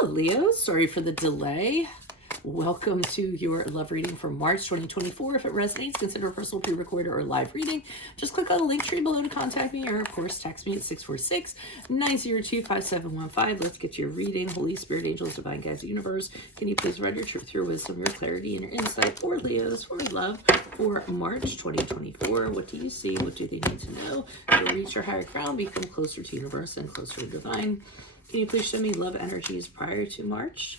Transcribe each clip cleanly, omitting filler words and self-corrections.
Hello, Leo. Sorry for the delay. Welcome to your love reading for March 2024. If it resonates, consider a personal pre-recorded or live reading. Just click on the link tree below to contact me, or of course text me at 646-902-5715. Let's get to your reading. Holy Spirit, angels, divine guides, universe, can you please read your truth, your wisdom, your clarity, and your insight for Leos, for love, for March 2024? What do you see? What do they need to know to reach your higher ground, become closer to universe and closer to divine? Can you please show me love energies prior to March?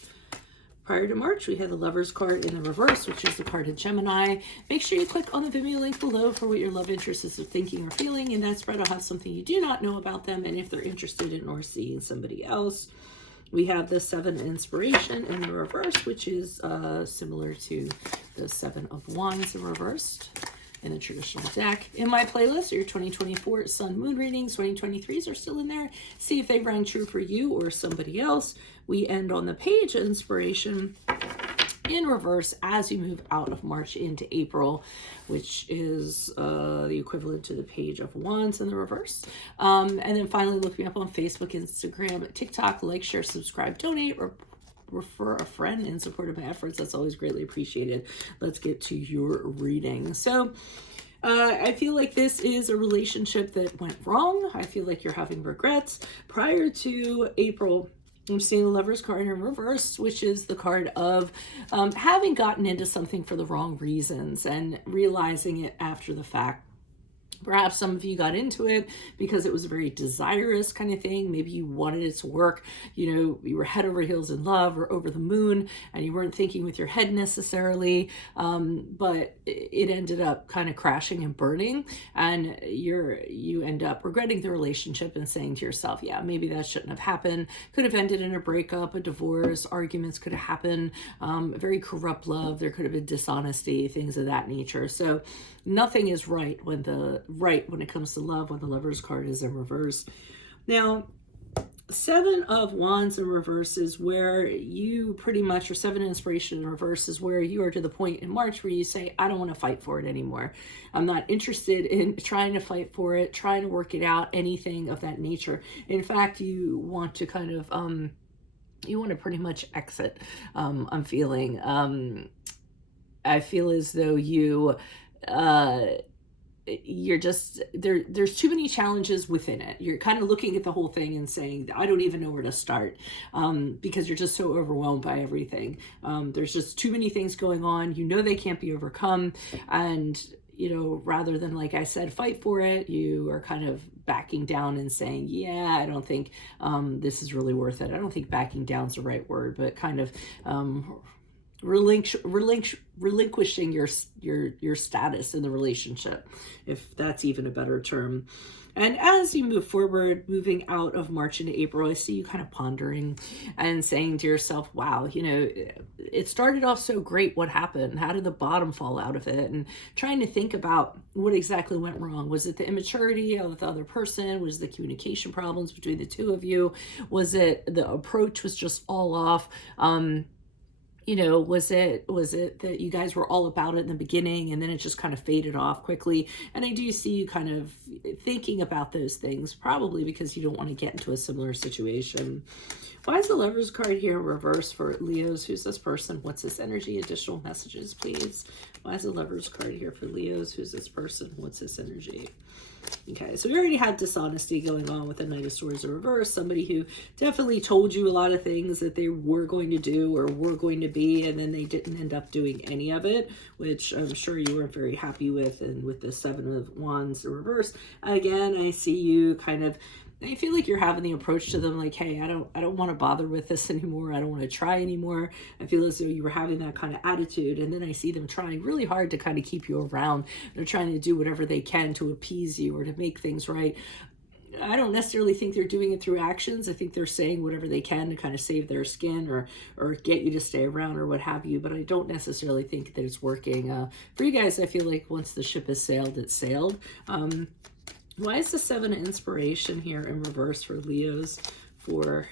Prior to March, we had the Lover's card in the reverse, which is the card of Gemini. Make sure you click on the Vimeo link below for what your love interest is thinking or feeling. In that spread, I'll have something you do not know about them, and if they're interested in or seeing somebody else. We have the Seven Inspiration in the reverse, which is similar to the Seven of Wands in reversed in the traditional deck. In my playlist, your 2024 Sun Moon readings, 2023s are still in there. See if they rang true for you or somebody else. We end on the Page of Inspiration in reverse as you move out of March into April, which is the equivalent to the Page of Wands in the reverse. And then finally, look me up on Facebook, Instagram, TikTok. Like, share, subscribe, donate, or refer a friend in support of my efforts. That's always greatly appreciated. Let's get to your reading. So I feel like this is a relationship that went wrong. I feel like you're having regrets. Prior to April, I'm seeing the Lover's card in reverse, which is the card of having gotten into something for the wrong reasons and realizing it after the fact. Perhaps some of you got into it because it was a very desirous kind of thing. Maybe you wanted it to work. You know, you were head over heels in love or over the moon, and you weren't thinking with your head necessarily. But it ended up kind of crashing and burning, and you end up regretting the relationship and saying to yourself, yeah, maybe that shouldn't have happened. Could have ended in a breakup, a divorce, arguments could have happened, very corrupt love. There could have been dishonesty, things of that nature. So nothing is right when it comes to love when the Lover's card is in reverse. Now, Seven of Wands in reverse is where you pretty much, or Seven Inspiration in reverse is where you are to the point in March where you say, I don't want to fight for it anymore. I'm not interested in trying to fight for it, trying to work it out, anything of that nature. In fact, you want to kind of, you want to pretty much exit. I'm feeling, I feel as though you're just there's too many challenges within it. You're kind of looking at the whole thing and saying, I don't even know where to start, because you're just so overwhelmed by everything. There's just too many things going on. You know they can't be overcome, and you know, rather than, like I said, fight for it, you are kind of backing down and saying, yeah, I don't think this is really worth it. I don't think backing down is the right word, but kind of relinquishing your status in the relationship, if that's even a better term. And as you move forward, moving out of March into April, I see you kind of pondering and saying to yourself, wow, you know, it started off so great. What happened? How did the bottom fall out of it? And trying to think about what exactly went wrong. Was it the immaturity of the other person? Was it the communication problems between the two of you? Was it the approach was just all off? You know, was it that you guys were all about it in the beginning and then it just kind of faded off quickly? And I do see you kind of thinking about those things, probably because you don't want to get into a similar situation. Why is the Lover's card here in reverse for Leos? Who's this person? What's this energy? Additional messages, please. Why is the Lover's card here for Leos? Who's this person? What's this energy? Okay, so we already had dishonesty going on with the Knight of Swords in reverse. Somebody who definitely told you a lot of things that they were going to do or were going to be, and then they didn't end up doing any of it, which I'm sure you weren't very happy with. And with the Seven of Wands in reverse, again, I see you kind of, I feel like you're having the approach to them like, hey, I don't want to bother with this anymore. I don't want to try anymore. I feel as though you were having that kind of attitude. And then I see them trying really hard to kind of keep you around. They're trying to do whatever they can to appease you or to make things right. I don't necessarily think they're doing it through actions. I think they're saying whatever they can to kind of save their skin or get you to stay around or what have you. But I don't necessarily think that it's working. For you guys, I feel like once the ship has sailed, it's sailed. Why is the Seven of Inspiration here in reverse for Leos for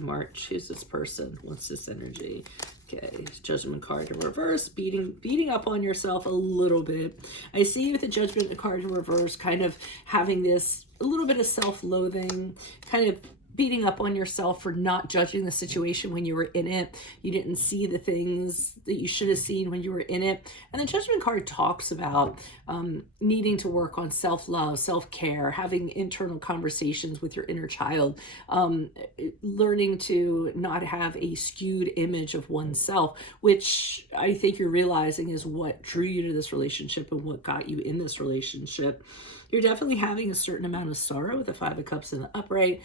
March? Who's this person? What's this energy? Okay, Judgment card in reverse, beating up on yourself a little bit. I see you with the Judgment card in reverse, kind of having this a little bit of self-loathing, kind of beating up on yourself for not judging the situation when you were in it. You didn't see the things that you should have seen when you were in it. And the Judgment card talks about needing to work on self-love, self-care, having internal conversations with your inner child, learning to not have a skewed image of oneself, which I think you're realizing is what drew you to this relationship and what got you in this relationship. You're definitely having a certain amount of sorrow with the Five of Cups in the upright.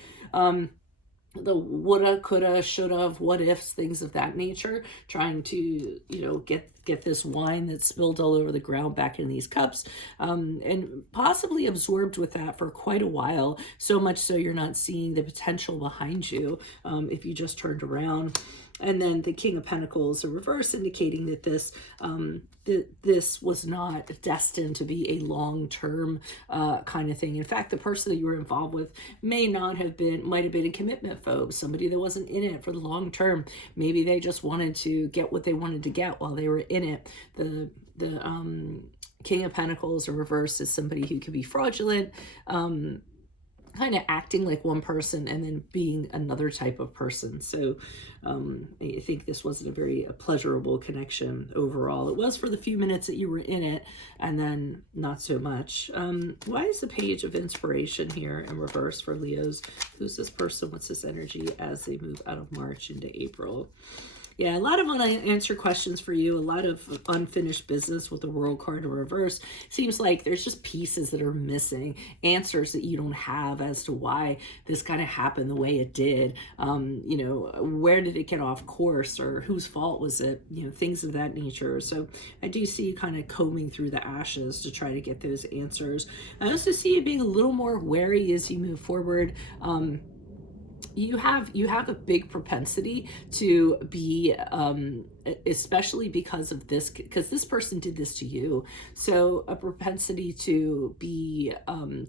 The woulda, coulda, shoulda, what ifs, things of that nature, trying to, get this wine that's spilled all over the ground back in these cups, and possibly absorbed with that for quite a while, so much so you're not seeing the potential behind you if you just turned around. And then the King of Pentacles, a reverse, indicating that this was not destined to be a long-term kind of thing. In fact, the person that you were involved with might have been a commitment phobe, somebody that wasn't in it for the long term. Maybe they just wanted to get what they wanted to get while they were in it. The King of Pentacles, a reverse, is somebody who could be fraudulent, kind of acting like one person and then being another type of person. So I think this wasn't a pleasurable connection overall. It was for the few minutes that you were in it, and then not so much. Why is the Page of Inspiration here in reverse for Leos? Who's this person? What's this energy as they move out of March into April? Yeah, a lot of unanswered questions for you, a lot of unfinished business with the World card in reverse. Seems like there's just pieces that are missing, answers that you don't have as to why this kind of happened the way it did. Where did it get off course, or whose fault was it? Things of that nature. So I do see you kind of combing through the ashes to try to get those answers. I also see you being a little more wary as you move forward. You have a big propensity to be, especially because this person did this to you. So a propensity to be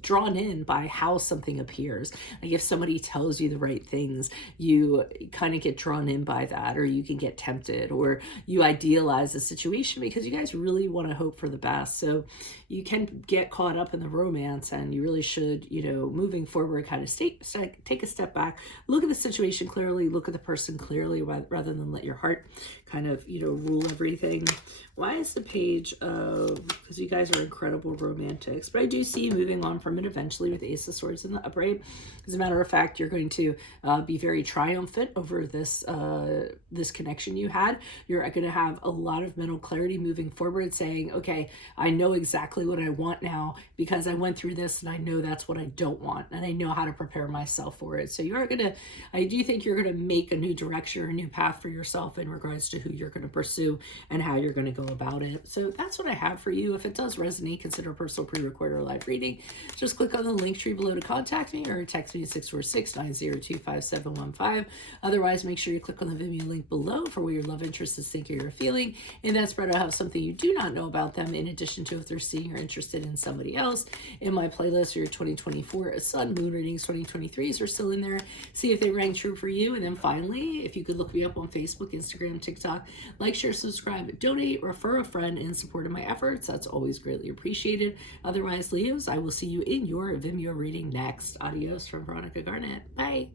drawn in by how something appears. Like if somebody tells you the right things, you kind of get drawn in by that, or you can get tempted, or you idealize a situation because you guys really want to hope for the best. So you can get caught up in the romance, and you really should, moving forward, kind of take a step back, look at the situation clearly, look at the person clearly, rather than let your heart kind of, rule everything. Why is the Page of, because you guys are incredible romantics, but I do see you moving on from it eventually with Ace of Swords in the upright. As a matter of fact, you're going to be very triumphant over this this connection you had. You're going to have a lot of mental clarity moving forward, saying, okay, I know exactly what I want now because I went through this, and I know that's what I don't want, and I know how to prepare myself for it. So I do think you're going to make a new direction or a new path for yourself in regards to who you're going to pursue and how you're going to go about it. So that's what I have for you. If it does resonate, consider a personal pre-recorded or live reading. Just click on the link tree below to contact me, or text me at 646-902-5715. Otherwise, make sure you click on the Vimeo link below for what your love interest is thinking or feeling. In that spread, I'll have something you do not know about them, in addition to if they're seeing or interested in somebody else. In my playlist, your 2024 Sun, Moon readings 2023s are still in there. See if they rang true for you. And then finally, if you could look me up on Facebook, Instagram, TikTok, like, share, subscribe, donate, refer a friend in support of my efforts. That's always greatly appreciated. Otherwise, Leos, I will see you in your Vimeo reading next. Adios from Veronica Garnett. Bye.